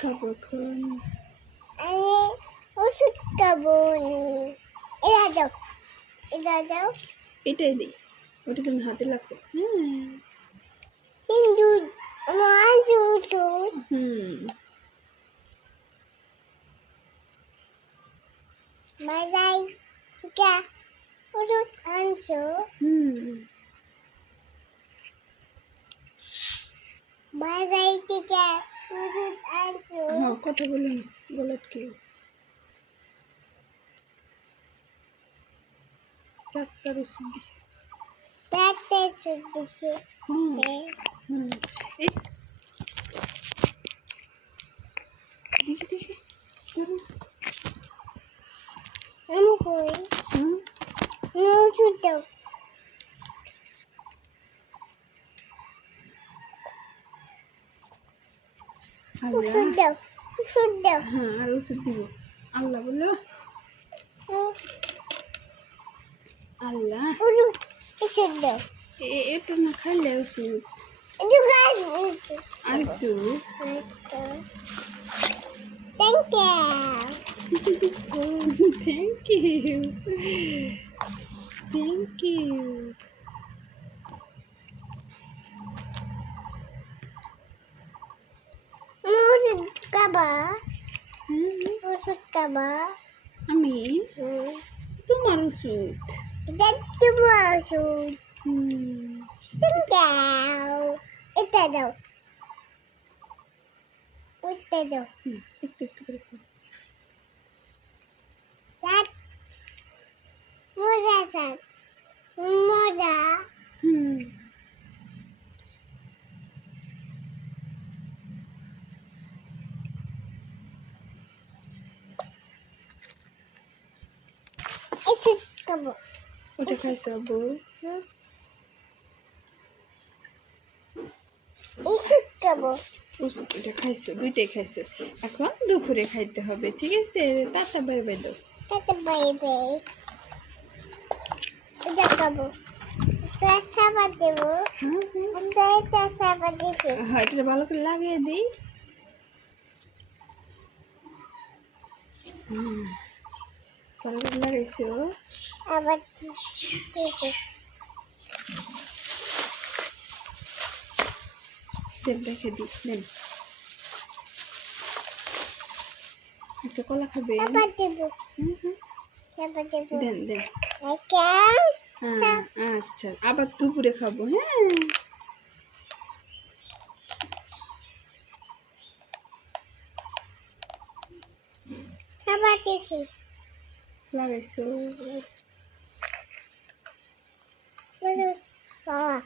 খাবো এখন। আমি ওষুধ খাবো। এটা দাও, এটা দাও। এটাই দিই, ওটা তুমি হাতে রাখো। হ্যাঁ। কিন্তু আমার ওষুধ। বাজাই থেকে ওষুধ আনছো। বাজাই থেকে ওষুধ আনছো। হ্যাঁ, কথা বলুন, বলত কি ডাক্তার ওষুধ দিছে। ডাক্তার ওষুধ দিছে। এই দেখি দেখি ধরো। আমি কই ওষুধ দাও। ওষুধ দাও, ওষুধ দাও। হ্যাঁ, আর ওষুধ দিব। আল্লাহ বলো, আল্লাহ। ওষুধ দাও। এটা না খাইলে ওষুধ। একটু গাছ। আর একটু। Thank you. Thank you, thank you. ওষুধ খাবা? ওষুধ খাবা? আমি তোমার ওষুধ। এটা তোমার ওষুধ। দাও, এটা দাও, ওটা দাও। একটু একটু করে খাও। সাত মজা, সাত মজা। ওষুধ খাবো। ওটা খাইছো আব্বু? ওষুধ খাবো। ওষুধ এটা খাইছো, দুইটাই খাইছো। এখন দুপুরে খাইতে হবে, ঠিক আছে? টাটা, বাই বাই দাও। Tata, bye bye. এটা খাবো। সাবান দেবো। এটা সাবান দিছি। হ্যাঁ, এটা ভালো করে লাগিয়ে দিই। ভালো করে লাগাইছো। আবার দিছি। দেন, রেখে দিই, দেন। একটা কলা খাবে? সাবান দেবো। সাবান দেবো। দেন দেন। কেন? হ্যাঁ, আচ্ছা, আবার দুপুরে খাবো। হ্যাঁ, সাবান দিছি। লাগাইছো। বাবা